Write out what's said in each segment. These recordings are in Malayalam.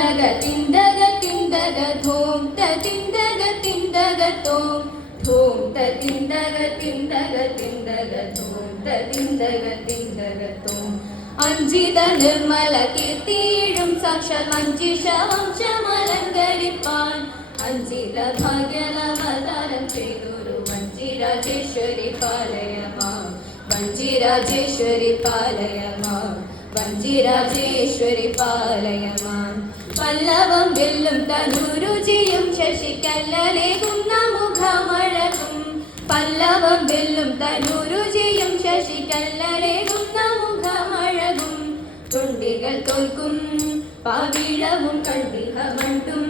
തിന്തക തിന്തക തിന്തക ധൂം തിന്തക തിന്തക തോം ധൂം തിന്തക തിന്തക തിന്തക ധൂം തിന്തക തിന്തക തോം അഞ്ജിത നിർമ്മല കീർത്തിയിടും സാക്ഷാൽ മഞ്ജുഷ വംശമലങ്കരിപ്പാൻ അഞ്ജിത ഭാഗ്യവതാരം ചെയ്തൊരു വഞ്ചിരാജേശ്വരി പാലയമാ വഞ്ചിരാജേശ്വരി പാലയമാ വഞ്ചിരാജേശ്വരി പാലയമാ പല്ലവം വെല്ലും തനുരുചിയും ശശികല്ലലേകുന്ന മുഖമഴകും പല്ലവം വെല്ലും തനുരുചിയും ശശികല്ലലേകുന്ന മുഖമഴകും തുണ്ടികൾ തോൽക്കും പാവിഴവും കണ്ടിഹമണ്ടും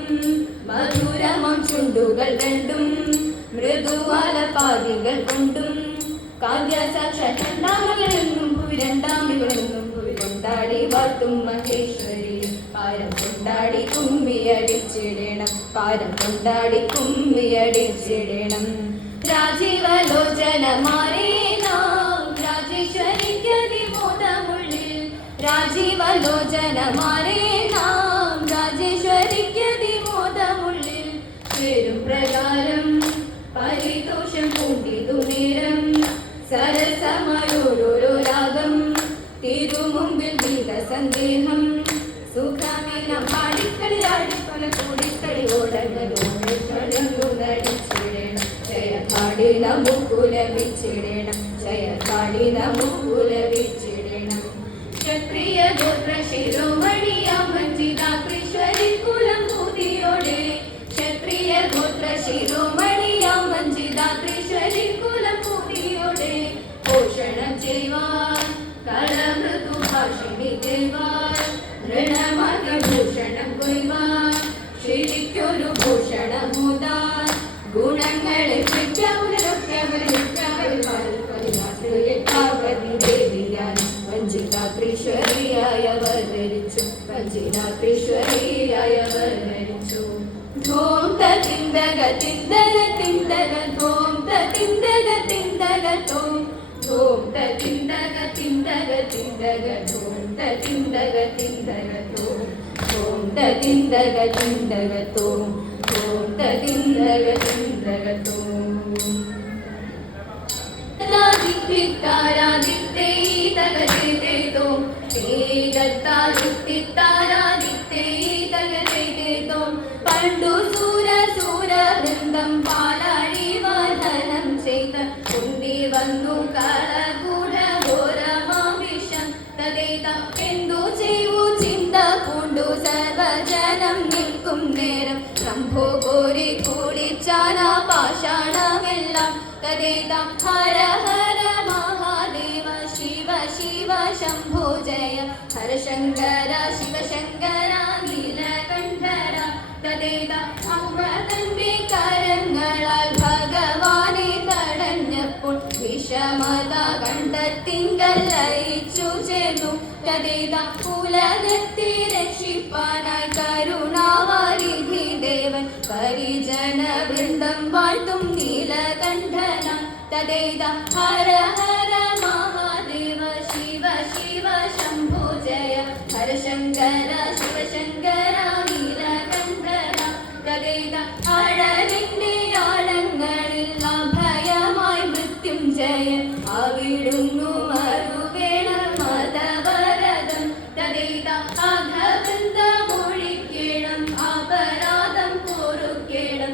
മധുരമം ചുണ്ടുകൾ രണ്ടും മൃദുവാല പാതികൾ കൊണ്ടും കാവ്യസാക്ഷാണ്ടാമികളെന്നും രണ്ടാമികളെന്നും കൊണ്ടാടി വാട്ടും മഹേശ്വരി പാരം കൊണ്ടാടി കുമ്മിയടിച്ചിടണം പാരം കൊണ്ടാടി കുമ്മിയടിച്ചിടണം രാജീവലോചനമാരേ നാം രാജേശ്വരിക്കതിമോദമുള്ളിൽ രാജീവലോചനമാരേ നാം രാജേശ്വരിക്കതിമോദമുള്ളിൽ ചേരും പ്രകാരം പരിതോഷം പൂണ്ടിതു നേരം സരസമായോരോരോ രാഗം തിരുമുമ്പിൽ വിധ സന്ദേഹം സുഖമേനം പാടിക്കളിയാടിപ്പല കൂടിക്കളി ഓടങ്ങളോടു നടിച്ചിടണം ജയപാടി നമുക്കുലവിച്ചിടണം ജയപാടി നമുക്കുലവിച്ചിടണം ക്ഷത്രിയ ഗോത്ര ശിരോമണിയാം വഞ്ചിതാത്രീശ്വരി കുലം കൂതിയോടെ ക്ഷത്രിയ ഗോത്ര ശിരോമണിയാം വഞ്ചിതാത്രീശ്വരി കുലം കൂതിയോടെ പോഷണം ചെയ്യുവാൻ കളമൃദു ഭാഷിണി ചെയ്യുവാൻ ഋണമാർഗഭൂഷണം കൊയ്വാൻ ശരിക്കൊരു ഭൂഷണമുതാൻ ഗുണങ്ങളെ വഞ്ചിതാത്രീശ്വരിയായ അവതരിച്ചു വഞ്ചിതാത്രീശ്വരിയായ അവതരിച്ചു ധൂം തിന്തക തിന്തക തിന്തക ധൂം തിന്തക തിന്തക തോം ധൂം തിന്തക തിന്തക തിന്തക ധൂം തിന്തക തിന്തക തോം ധൂം തിന്തക തിന്തക തോം ധൂം തിന്തക തിന്തക തോം താരാദിത്തേ തഗതേ തോം താരാദിത്തേ തഗതേ തോം പണ്ടു സൂര സൂര വൃന്ദം പാലാഴി വർദ്ധനം ചെയ്ത കുണ്ടി വന്നു കളകൂട ഘോരമാവിഷം തദേത എന്തു ചെയ്യൂ ചിന്ത പൂണ്ടു സർവജനം നിൽക്കും നേരം ശംഭോ കോരി കൂടിച്ചാന പാഷാണമെല്ലാം തദേത ഹര ഹര മഹാദേവ ശിവ ശിവ ശംഭോ ജയ ഹര ശങ്കര ശിവ ശങ്കര നീലകണ്ഠര തദേത അമ്മതന്റെ കരങ്ങളാൽ ഭഗവാനെ തടഞ്ഞപ്പോൾ വിഷമത കണ്ടത്തിങ്കൽ ലയിച്ചു ചേർന്നു തദേത ഉലകത്തെ രക്ഷിപ്പാനായി കരുണാവാരിധി ദേവൻ പരിജന വൃന്ദം വാഴ്ത്തും നീലകണ്ഠന തദേത ഹര ഹര മഹാദേവ ശിവ ശിവ ശംഭോ ജയ ഹര ശങ്കര ശിവ ശങ്കര നീലകണ്ഠന തദേത അഴലിന്റെ ആഴങ്ങളിൽ അഭയമായി മൃത്യുഞ്ജയൻ അവിടുന്നു മറുവേണം മതവരദം തദേത അഘവൃന്ദമൊഴിക്കേണം അപരാധം പൊറുക്കേണം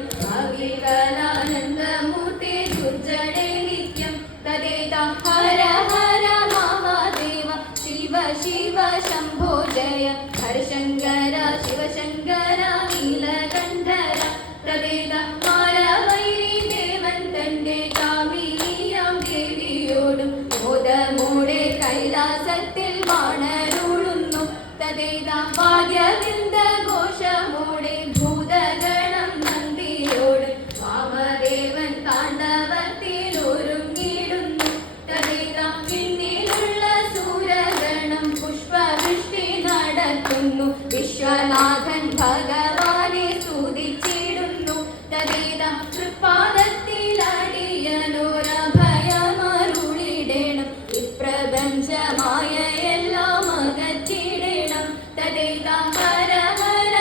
അവികലാനന്ദമൂർത്തി ദുർജടേ നിത്യം തദേത ഹര ഹര മഹാദേവ ശിവ ശിവ ശംഭോ ജയ ഹര ശങ്കര ശിവ ശങ്കര നീലകണ്ഠര തദേത മാലവൈരി ദേവൻ തന്റെ കാമിനിയാം ദേവിയോടും മോദമോടെ കൈലാസത്തിൽ വാണരുളുന്നു തദേത വാദ്യവൃന്ദ ഘോഷമോടെ ഭൂതഗണം നന്ദിയോട് വാമദേവൻ താണ്ഡവത്തിൽ ഒരുങ്ങിടുന്നു തദേത പിന്നിലുള്ള സൂരഗണം പുഷ്പവൃഷ്ടി നടത്തുന്നു വിശ്വനാഥൻ ഭഗവാനെ സ്തുതിച്ചിടുന്നു തദേത തൃപ്പാദത്തിൽ അടിയനോരഭയമരുളിടേണം ഇപ്രപഞ്ചമായ എല്ലാം അകറ്റിടേണം തദേത ഹര ഹര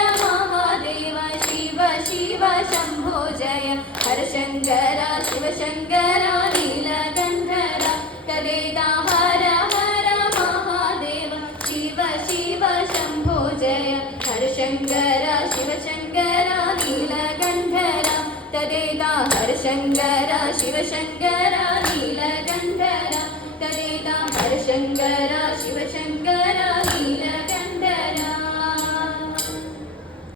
हरशङ्कर शिवशङ्कर नीलकण्ठर तदेता हरशङ्कर शिवशङ्कर नीलकण्ठर